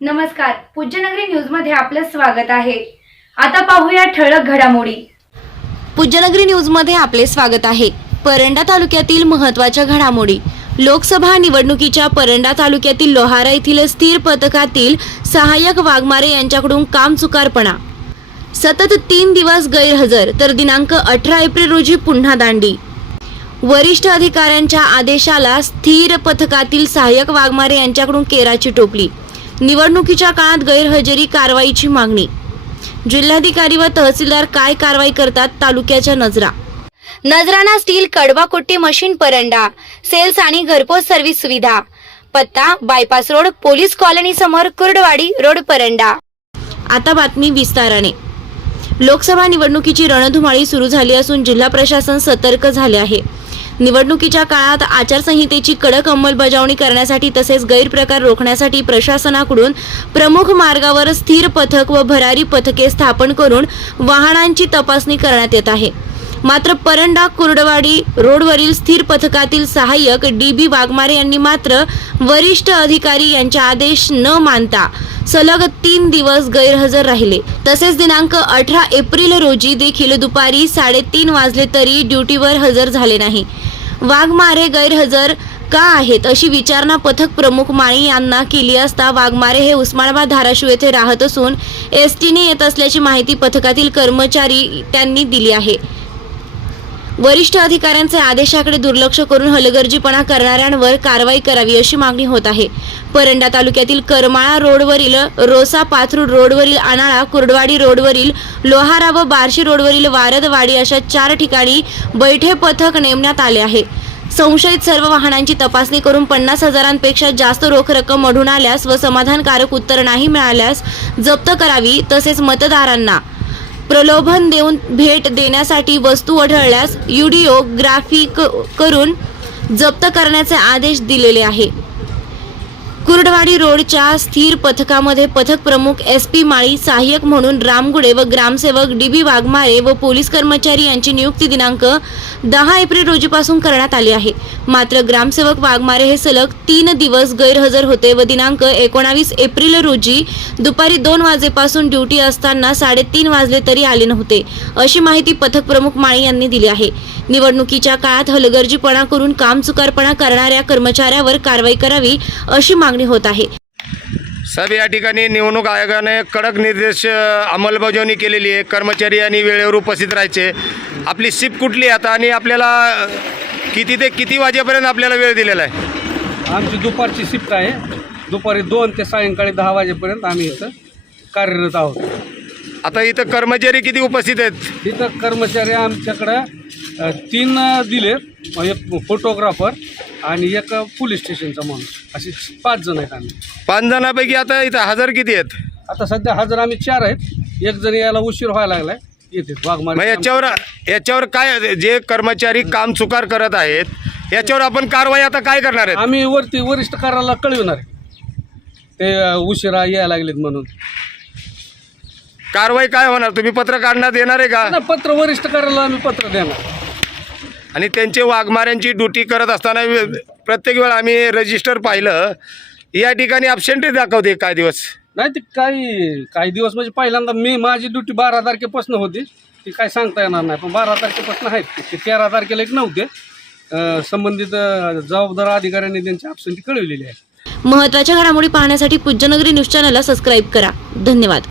नमस्कार पूज्यनगरी न्यूजमध्ये आपलं स्वागत आहे. आता पाहूया ठळक घडामोडी. पूज्यनगरी न्यूजमध्ये आपले स्वागत आहे. परंडा तालुक्यातील महत्त्वाच्या घडामोडी. लोकसभा निवडणुकीच्या परंडा तालुक्यातील लोहारा येथील स्थिर पथकातील सहाय्यक वाघमारे यांच्याकडून कामचुकारपणा सतत तीन दिवस गैरहजर तर दिनांक अठरा एप्रिल रोजी पुन्हा दांडी. वरिष्ठ अधिकाऱ्यांच्या आदेशाला स्थिर पथकातील सहाय्यक वाघमारे यांच्याकडून केराची टोपली. निवडणुकीच्या काळात गैरहजेरी कारवाईची मागणी. जिल्हाधिकारी व तहसीलदार काय कारवाई करतात तालुक्याच्या नजरा. नजराणा स्टील कडवाकोट्टी मशीन परंडा सेल्स आणि घरपोच सर्व्हिस सुविधा. पत्ता बायपास रोड पोलीस कॉलनी समोर कुर्डवाडी रोड परंडा. आता बातमी विस्ताराने. लोकसभा निवडणुकीची रणधुमाळी सुरू झाली असून जिल्हा प्रशासन सतर्क झाले आहे. निवडणुकीच्या काळात आचारसंहितेची कडक अंमलबजावणी करण्यासाठी तसेच गैरप्रकार रोखण्यासाठी प्रशासनाकडून प्रमुख मार्गावर स्थिर पथक व भरारी पथके स्थापन करून वाहनांची तपासणी करण्यात येत आहे. मात्र परंडा कुर्डवाडी रोडवरील स्थिर पथकातील सहाय्यक डी बी वाघमारे यांनी मात्र वरिष्ठ अधिकारी यांचे आदेश न मानता सलग तीन दिवस गैरहजर राहिले. तसेच दिनांक अठरा एप्रिल रोजी देखील दुपारी साडेतीन वाजले तरी ड्युटीवर हजर झाले नाही. वाघमारे गैरहजर का आहेत? अशी विचारणा पथक प्रमुख माळी यांना केली असता वाघमारे हे उस्मानाबाद धाराशिव येथे राहत असून एस टीने येत असल्याची माहिती पथकातील कर्मचारी त्यांनी दिली आहे. वरिष्ठ अधिकाऱ्यांचे आदेशाकडे दुर्लक्ष करून हलगर्जीपणा करणाऱ्यांवर कारवाई करावी अशी मागणी होत आहे. परंडा तालुक्यातील करमाळा रोडवरील रोसा पाथरूड रोडवरील अनाळा कुर्डवाडी रोडवरील लोहारा व बार्शी रोडवरील वारदवाडी अशा चार ठिकाणी बैठे पथक नेमण्यात आले आहे. संशयित सर्व वाहनांची तपासणी करून पन्नास हजारांपेक्षा जास्त रोख रक्कम मढून आल्यास व समाधानकारक उत्तर नाही मिळाल्यास जप्त करावी तसेच मतदारांना प्रलोभन देऊन भेट देण्यासाठी वस्तू आढळल्यास युडिओ ग्राफिक करून जप्त करण्याचे आदेश दिलेले आहे. कुर्डवाडी रोडच्या स्थिर पथकामध्ये पथक प्रमुख एस पी माळी सहाय्यक म्हणून रामगुडे व ग्रामसेवक डी बी वाघमारे व पोलीस कर्मचारी यांची नियुक्ती दिनांक दहा एप्रिल रोजीपासून करण्यात आली आहे. मात्र ग्रामसेवक वाघमारे हे सलग तीन दिवस गैरहजर होते व दिनांक एकोणावीस एप्रिल रोजी दुपारी दोन वाजेपासून ड्युटी असताना साडेतीन वाजले तरी आले नव्हते अशी माहिती पथक प्रमुख माळी यांनी दिली आहे. निवडणुकीच्या काळात हलगर्जीपणा करून कामचुकारपणा करणाऱ्या कर्मचाऱ्यावर कारवाई करावी अशी मागणी होत आहे. साहेब या ठिकाणी निवडणूक आयोगाने कडक निर्देश अंमलबजावणी केलेली आहे. कर्मचारी आणि वेळेवर उपस्थित राहायचे. आपली शिप कुठली आहे आता आणि आपल्याला किती ते किती वाजेपर्यंत आपल्याला वेळ दिलेला आहे? आमची दुपारची शिफ्ट आहे. दुपारी दोन ते सायंकाळी दहा वाजेपर्यंत आम्ही इथं कार्यरत आहोत. आता इथं कर्मचारी किती उपस्थित आहेत? इथं कर्मचारी आमच्याकडं अ, तीन दिले. एक फोटोग्राफर आणि एक पोलीस स्टेशनचा माणूस. असे पाच जण आहेत आम्ही. पाच जणांपैकी आता इथं हजर किती आहेत? आता सध्या हजर आम्ही चार आहेत. एक जण यायला उशीर व्हायला लागलाय. येते मग वाघमारे याच्यावर याच्यावर काय जे कर्मचारी काम चुकार करत आहेत याच्यावर आपण कारवाई आता काय करणार आहेत? आम्ही वरती वरिष्ठ कार्याला कळविणार आहे. ते अ, उशिरा यायला लागलेत म्हणून. कारवाई काय होणार? तुम्ही पत्र काढण्यात येणार आहे का? नाही, पत्र वरिष्ठ कार्याला आम्ही पत्र देणार. आणि त्यांचे वाघमाऱ्यांची ड्युटी करत असताना वे- प्रत्येक वेळा आम्ही रजिस्टर पाहिलं. या ठिकाणी अबसेंटी दाखवते काय दिवस. नाही ते काही काही दिवस म्हणजे पहिल्यांदा मी माझी ड्युटी बारा तारखेपासून होती. ती काय सांगता येणार नाही पण बारा तारखेपासून आहेत. ते तेरा तारखेला एक नव्हते. अं, संबंधित अं, जबाबदार अधिकाऱ्यांनी त्यांची absentee कळवलेली आहे. महत्त्वाच्या घडामोडी पाहण्यासाठी पूज्यनगरी न्यूज चॅनलला सबस्क्राईब करा. धन्यवाद.